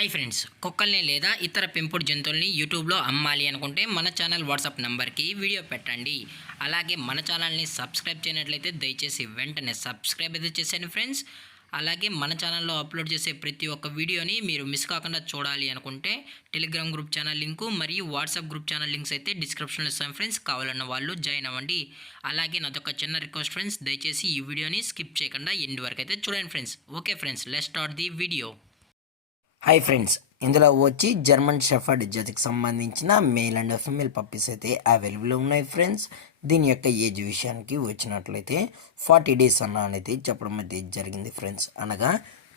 Hi friends, కుక్కల్ని లేదా ఇతర పెంపుడు జంతువుల్ని యూట్యూబ్లో అమ్మాలి అనుకుంటే మన ఛానల్ వాట్సాప్ నెంబర్కి వీడియో పెట్టండి. అలాగే మన ఛానల్ని సబ్స్క్రైబ్ చేయనట్లయితే దయచేసి వెంటనే సబ్స్క్రైబ్ అయితే చేసేయండి ఫ్రెండ్స్. అలాగే మన ఛానల్లో అప్లోడ్ చేసే ప్రతి ఒక్క వీడియోని మీరు మిస్ కాకుండా చూడాలి అనుకుంటే టెలిగ్రామ్ గ్రూప్ ఛానల్ లింకు మరియు వాట్సాప్ గ్రూప్ ఛానల్ లింక్స్ అయితే డిస్క్రిప్షన్లో ఇస్తాను ఫ్రెండ్స్. కావాలన్న వాళ్ళు జాయిన్ అవ్వండి. అలాగే నాదొక చిన్న రిక్వెస్ట్ ఫ్రెండ్స్, దయచేసి ఈ వీడియోని స్కిప్ చేయకుండా ఎండ్ వరకు అయితే చూడండి friends. Okay friends, let's start the video. Hi friends, ఇందులో వచ్చి జర్మన్ షెఫర్డ్ జాతికి సంబంధించిన మేల్ అండ్ ఫీమేల్ పప్పీస్ అయితే అవైలబుల్ ఉన్నాయి ఫ్రెండ్స్. దీని యొక్క ఏజ్ విషయానికి వచ్చినట్లయితే 40 days అనేది చెప్పడం అయితే జరిగింది ఫ్రెండ్స్. అనగా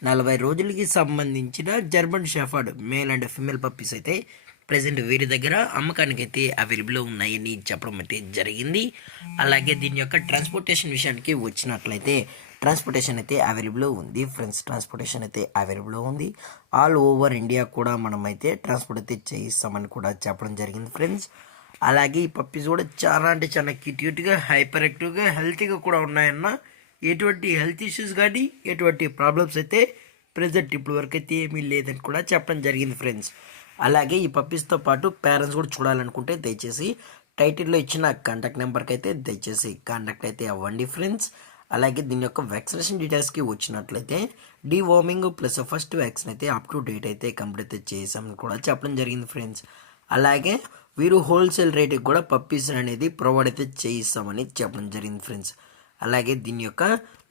40 రోజులకి సంబంధించిన German shepherd male and female puppies అయితే ప్రజెంట్ వీరి దగ్గర అమ్మకానికి అయితే అవైలబుల్ ఉన్నాయని చెప్పడం అయితే జరిగింది. అలాగే దీని యొక్క ట్రాన్స్పోర్టేషన్ విషయానికి వచ్చినట్లయితే ట్రాన్స్పోర్టేషన్ అయితే అవైలబుల్ ఉంది ఫ్రెండ్స్. ట్రాన్స్పోర్టేషన్ అయితే అవైలబుల్ ఉంది. ఆల్ ఓవర్ ఇండియా కూడా మనమైతే ట్రాన్స్పోర్ట్ అయితే చేయిస్తామని కూడా చెప్పడం జరిగింది ఫ్రెండ్స్. అలాగే ఈ పప్పీస్ కూడా చాలా అంటే చాలా క్యూట్గా, హైపర్ యాక్టివ్గా, హెల్తీగా కూడా ఉన్నాయన్న. ఎటువంటి హెల్త్ ఇష్యూస్ కానీ ఎటువంటి ప్రాబ్లమ్స్ అయితే ప్రజెంట్ ఇప్పుడు వరకు అయితే ఏమీ లేదని కూడా చెప్పడం జరిగింది ఫ్రెండ్స్. అలాగే ఈ పప్పీస్తో పాటు పేరెంట్స్ కూడా చూడాలనుకుంటే దయచేసి టైటిల్లో ఇచ్చిన కాంటాక్ట్ నెంబర్కి అయితే దయచేసి కాంటాక్ట్ అయితే అవ్వండి ఫ్రెండ్స్. అలాగే దీని యొక్క వ్యాక్సినేషన్ డీటెయిల్స్కి వచ్చినట్లయితే డీవార్మింగ్ ప్లస్ ఫస్ట్ వ్యాక్సిన్ అయితే అప్ టు డేట్ అయితే కంప్లీట్ అయితే చేసామని కూడా చెప్పడం జరిగింది ఫ్రెండ్స్. అలాగే వీరు హోల్సేల్ రేట్కి కూడా పప్పీస్ అనేది ప్రొవైడ్ అయితే చేయిస్తామని చెప్పడం జరిగింది ఫ్రెండ్స్. అలాగే దీని యొక్క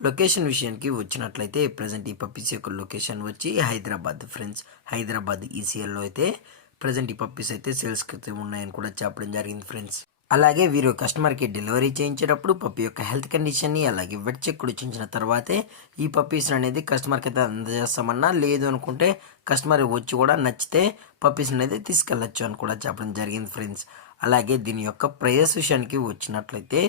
లొకేషన్ విషయానికి వచ్చినట్లయితే ప్రజెంట్ ఈ పప్పీస్ యొక్క లొకేషన్ వచ్చి హైదరాబాద్ ఫ్రెండ్స్. హైదరాబాద్ ఈసీఎల్లో అయితే ప్రజెంట్ ఈ పప్పీస్ అయితే సేల్స్కి అయితే ఉన్నాయని కూడా చెప్పడం జరిగింది ఫ్రెండ్స్. అలాగే వీరు కస్టమర్కి డెలివరీ చేయించేటప్పుడు పప్పీ యొక్క హెల్త్ కండిషన్ని అలాగే వెట్ చెక్ కూడా చేయించిన తర్వాతే ఈ పప్పీస్ అనేది కస్టమర్కి అయితే అందజేస్తామన్నా. లేదు అనుకుంటే కస్టమర్ వచ్చి కూడా నచ్చితే పప్పీస్ అనేది తీసుకెళ్ళచ్చు అని కూడా చెప్పడం జరిగింది ఫ్రెండ్స్. అలాగే దీని యొక్క ప్రైజెస్ విషయానికి వచ్చినట్లయితే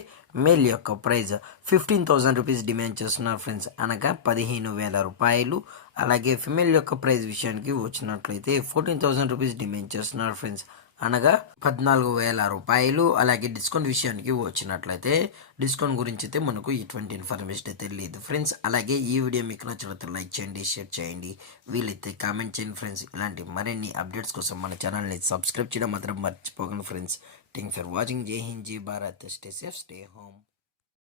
మేల్ యొక్క ప్రైజ్ 15,000 రూపీస్ డిమాండ్ చేస్తున్నారు ఫ్రెండ్స్, అనగా 15,000 రూపాయలు. అలాగే ఫిమేల్ యొక్క ప్రైజ్ విషయానికి వచ్చినట్లయితే 14,000 రూపీస్ డిమాండ్ చేస్తున్నారు ఫ్రెండ్స్, అనగా 14,000 రూపాయలు. అలాగే డిస్కౌంట్ విషయానికి వచ్చినట్లయితే డిస్కౌంట్ గురించి అయితే మనకు ఎటువంటి ఇన్ఫర్మేషన్ అయితే లేదు ఫ్రెండ్స్. అలాగే ఈ వీడియో మీకు నచ్చినట్లయితే లైక్ చేయండి, షేర్ చేయండి, వీలైతే కామెంట్ చేయండి ఫ్రెండ్స్. ఇలాంటి మరిన్ని అప్డేట్స్ కోసం మన ఛానల్ని సబ్స్క్రైబ్ చేయడం మాత్రం మర్చిపోకండి ఫ్రెండ్స్. Thanks for watching. జై హింద్, జై Bharat. Stay safe, stay home.